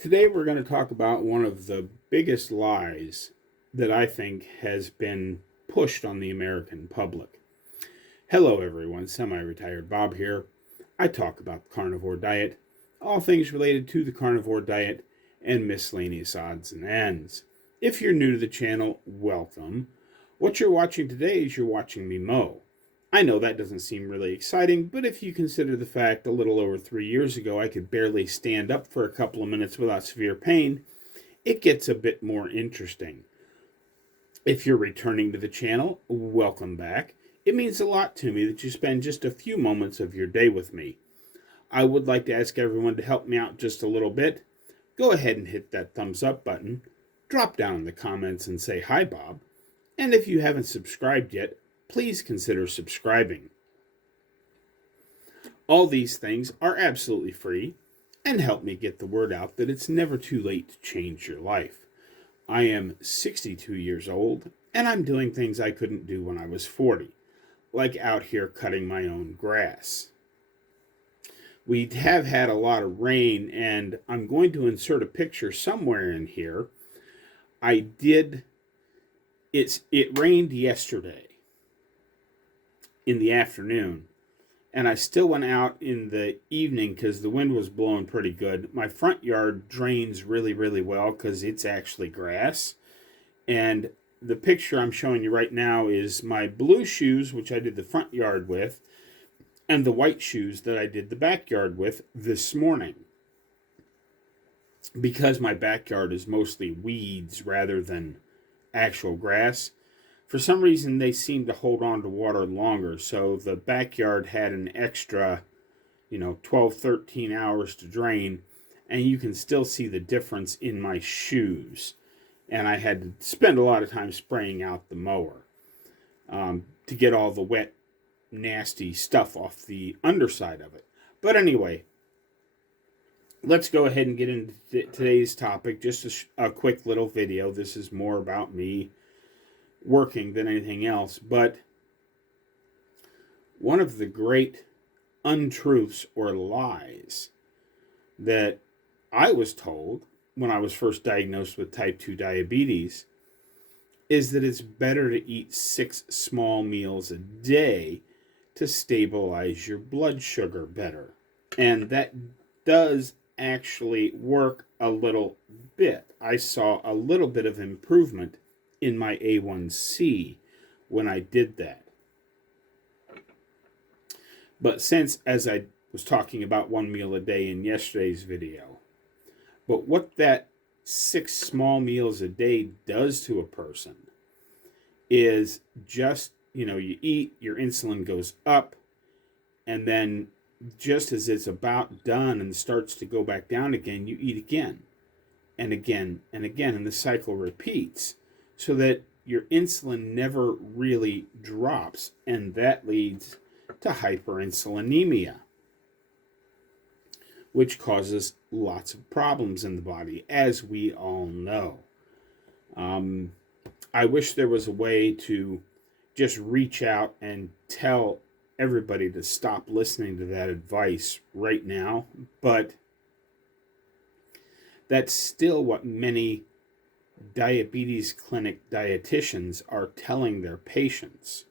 Today we're going to talk about one of the biggest lies that I think has been pushed on the American public. Hello everyone, Semi-Retired Bob here. I talk about the carnivore diet, all things related to the carnivore diet, and miscellaneous odds and ends. If you're new to the channel, welcome. What you're watching today is you're watching me mow. I know that doesn't seem really exciting, but if you consider the fact a little over 3 years ago I could barely stand up for a couple of minutes without severe pain, it gets a bit more interesting. If you're returning to the channel, welcome back. It means a lot to me that you spend just a few moments of your day with me. I would like to ask everyone to help me out just a little bit. Go ahead and hit that thumbs up button. Drop down in the comments and say hi, Bob. And if you haven't subscribed yet, please consider subscribing. All these things are absolutely free and help me get the word out that it's never too late to change your life. I am 62 years old and I'm doing things I couldn't do when I was 40, like out here cutting my own grass. We have had a lot of rain, and I'm going to insert a picture somewhere in here. It rained yesterday in the afternoon, and I still went out in the evening because the wind was blowing pretty good. My front yard drains really, really well because it's actually grass. And the picture I'm showing you right now is my blue shoes, which I did the front yard with, and the white shoes that I did the backyard with this morning. Because my backyard is mostly weeds rather than actual grass, for some reason they seem to hold on to water longer. So the backyard had an extra, 12, 13 hours to drain, and you can still see the difference in my shoes. And I had to spend a lot of time spraying out the mower to get all the wet, nasty stuff off the underside of it. But anyway, let's go ahead and get into today's topic. Just a quick little video. This is more about me working than anything else. But one of the great untruths or lies that I was told when I was first diagnosed with type 2 diabetes is that it's better to eat 6 small meals a day to stabilize your blood sugar better. And that does actually work a little bit. I saw a little bit of improvement in my A1C when I did that. But since, as I was talking about 1 meal a day in yesterday's video, but what that 6 small meals a day does to a person is just, you eat, your insulin goes up, and then just as it's about done and starts to go back down again, you eat again and again and again, and the cycle repeats so that your insulin never really drops, and that leads to hyperinsulinemia, which causes lots of problems in the body, as we all know. I wish there was a way to just reach out and tell everybody to stop listening to that advice right now, but that's still what many diabetes clinic dietitians are telling their patients.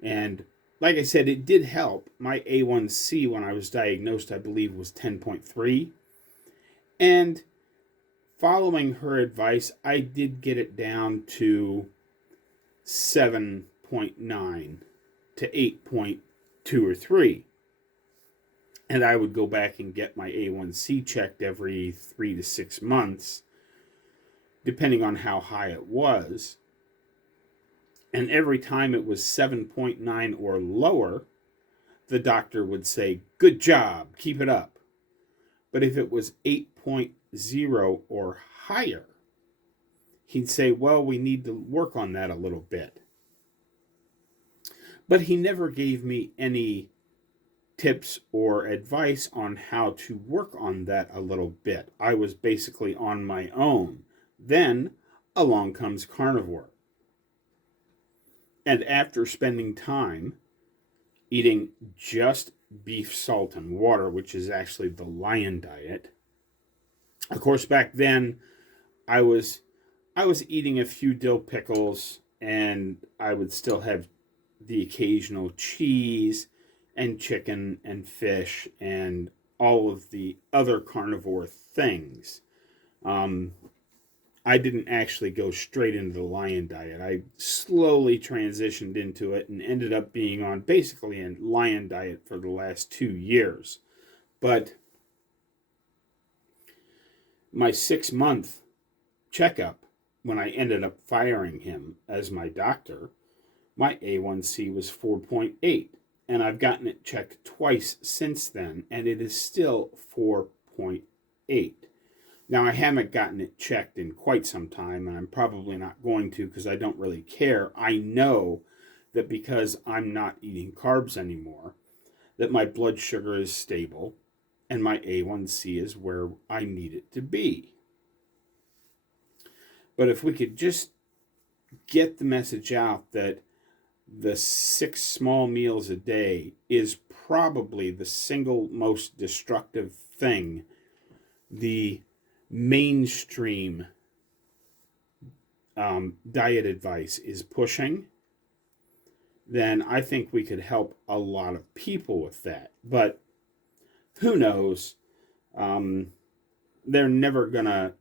And like I said, it did help. My A1C when I was diagnosed, I believe, was 10.3. And following her advice, I did get it down to 7.9 to 8.2 or 3. And I would go back and get my A1C checked every 3 to 6 months, depending on how high it was. And every time it was 7.9 or lower, the doctor would say, "Good job, keep it up." But if it was 8.0 or higher, he'd say, "Well, we need to work on that a little bit." But he never gave me any tips or advice on how to work on that a little bit. I was basically on my own. Then along comes carnivore. And after spending time eating just beef, salt, and water, which is actually the lion diet, Of course, back then I was eating a few dill pickles, and I would still have the occasional cheese and chicken and fish and all of the other carnivore things. Um, I didn't actually go straight into the lion diet. I slowly transitioned into it and ended up being on basically a lion diet for the last 2 years. But my 6 month checkup, when I ended up firing him as my doctor, my A1C was 4.8. And I've gotten it checked twice since then, and it is still 4.8. Now, I haven't gotten it checked in quite some time, and I'm probably not going to because I don't really care. I know that because I'm not eating carbs anymore, that my blood sugar is stable and my A1C is where I need it to be. But if we could just get the message out that the 6 small meals a day is probably the single most destructive thing the mainstream diet advice is pushing, then I think we could help a lot of people with that. But who knows? They're never going to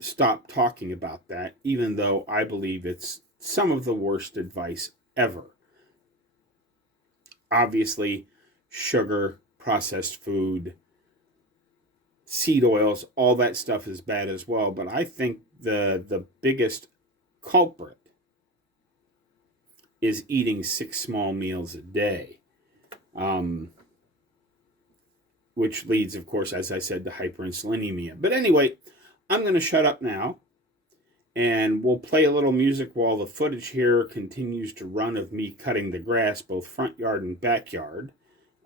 stop talking about that, even though I believe it's some of the worst advice ever. Obviously, sugar, processed food, seed oils, all that stuff is bad as well. But I think the biggest culprit is eating 6 small meals a day, which leads, of course, as I said, to hyperinsulinemia. But anyway, I'm going to shut up now, and we'll play a little music while the footage here continues to run of me cutting the grass, both front yard and backyard.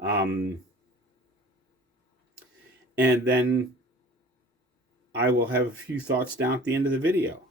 And then I will have a few thoughts down at the end of the video.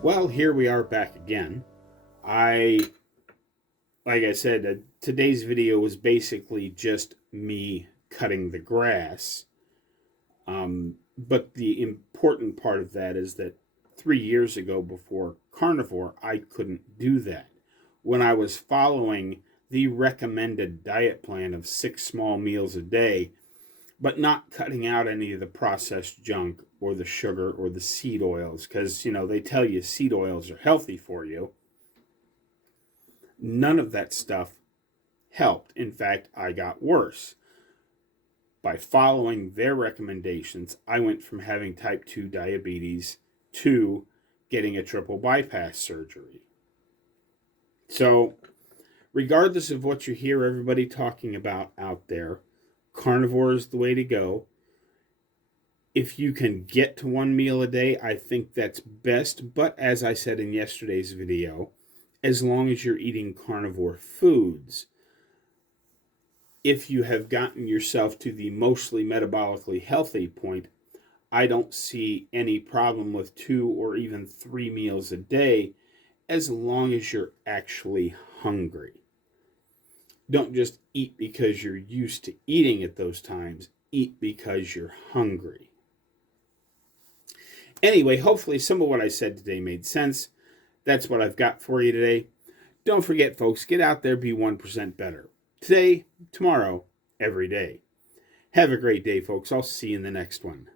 Well, here we are back again. Like I said, today's video was basically just me cutting the grass. But the important part of that is that 3 years ago, before Carnivore, I couldn't do that. When I was following the recommended diet plan of 6 small meals a day, but not cutting out any of the processed junk or the sugar or the seed oils, because they tell you seed oils are healthy for you. None of that stuff helped. In fact, I got worse. By following their recommendations, I went from having type 2 diabetes to getting a triple bypass surgery. So, regardless of what you hear everybody talking about out there, carnivore is the way to go. If you can get to 1 meal a day, I think that's best. But as I said in yesterday's video, as long as you're eating carnivore foods, if you have gotten yourself to the mostly metabolically healthy point, I don't see any problem with 2 or even 3 meals a day, as long as you're actually hungry. Don't just eat because you're used to eating at those times. Eat because you're hungry. Anyway, hopefully some of what I said today made sense. That's what I've got for you today. Don't forget, folks, get out there, be 1% better. Today, tomorrow, every day. Have a great day, folks. I'll see you in the next one.